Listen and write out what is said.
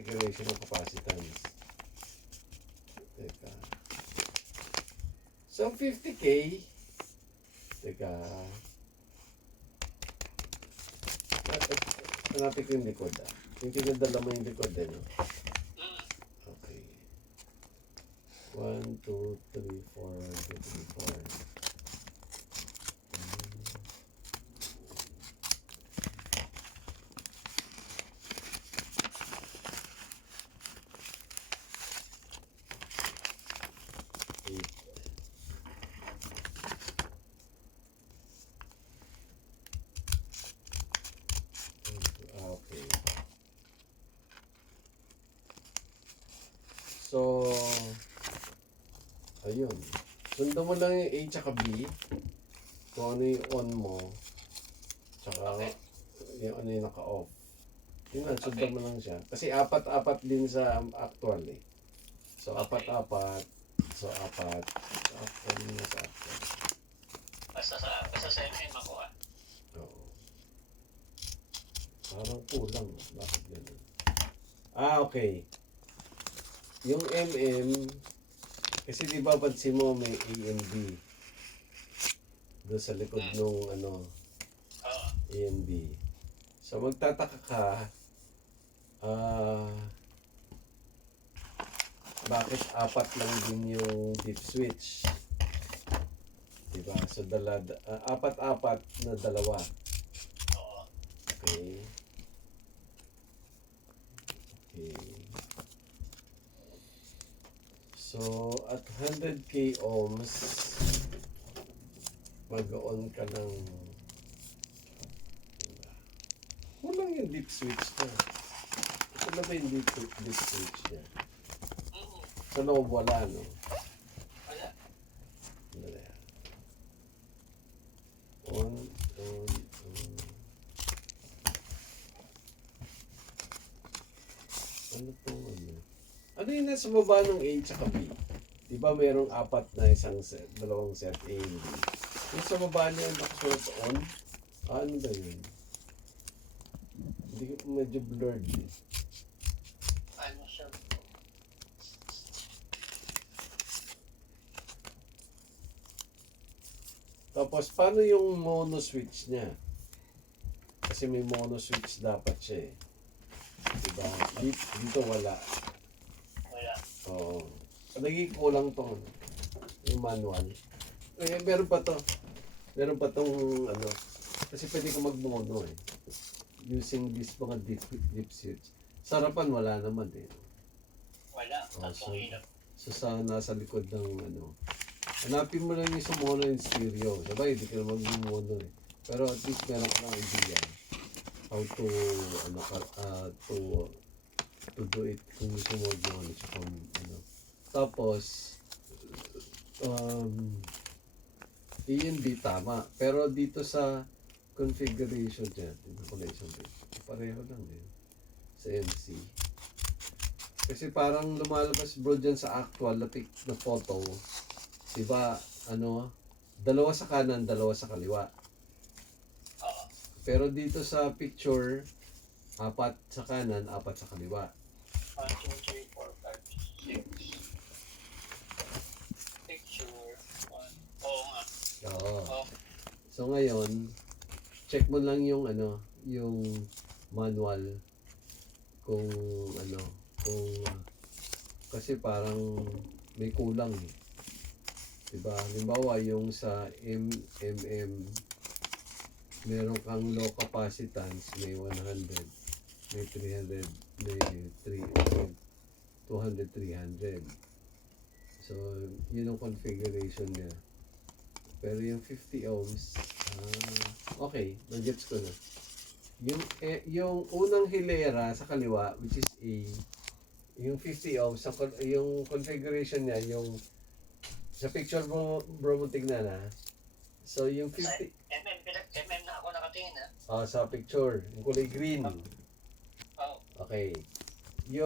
configuration ng capacitance. Teka. So, 50K. Teka. Hanapin ko yung likod ah. Yung pinadala mo yung likod eh, no? Okay. 1, 2, 3, 4, 1, 2, 3, 4. Okay. So, ayun. Sundan mo lang yung A tsaka B. Kung ano yung on mo. Tsaka yung ano yung naka-off. Yun lang, sundan mo lang siya. Kasi apat-apat din sa actual eh. So, apat-apat. So, apat. So, actual yun na sa actual. Basta sa MM ako ah. Oo. Parang kulang. Bakit ganun? Okay. Yung MM, kasi di ba pansin mo may A and B doon sa likod nung ano, A and B. So magtataka ka, bakit apat lang din yung dip switch? Diba? So apat-apat na dalawa. Okay. Okay. So, at 100k ohms, mag-on ka ng... Kulang yung dip switch na. Ito na ba yung dip switch niya? Sa loob wala, no? Wala. Wala. On. Ano to? Ano yung nasa baba ng A tsaka B? Di ba merong apat na isang set, dalawang set A and B? Yung sa baba niya nakasulat on, ano ba yun? Hindi ko medyo blurred eh. Ano siya? Tapos paano yung mono switch niya? Kasi may mono switch dapat siya eh. Diba? Dito wala. Wala. Oo. Naging kulang to. Yung manual. Eh, meron pa to. Meron pa tong ano. Kasi pwede ka mag-mono eh. Using this mga dip switch. Sarapan wala naman eh. Wala. Oh, so, Tatlong ilaw. sa nasa likod ng ano. Hanapin mo lang yung sa mono and stereo. Diba? Hindi ka na mag-mono eh. Pero at least meron ka ng idea how to ano to do it kung gusto mo mag-mono. Tapos A and B tama. Pero dito sa configuration dyan, pareho lang din sa MC. Kasi parang lumalabas bro dyan sa actual na photo, diba, ano, dalawa sa kanan, dalawa sa kaliwa. Pero dito sa picture, apat sa kanan, apat sa kaliwa. 1, 2, 3, 4, 5, 6. Picture 1. Oo nga. Oo. Okay. So ngayon, check mo lang yung ano, yung manual kung ano, kung kasi parang may kulang eh. Diba? Halimbawa yung sa MM, meron kang low capacitance, may 100, may 300, may 300, 200, 300. So, yun ang configuration niya. Pero yung 50 ohms, okay, nag-gets ko na. Yung unang hilera sa kaliwa, which is A, yung 50 ohms, yung configuration niya, yung sa picture mo, bro, mo tignan ha. So, yung 50... MM na ako nakatingin ha. sa picture, yung kulay green. Oh. Okay.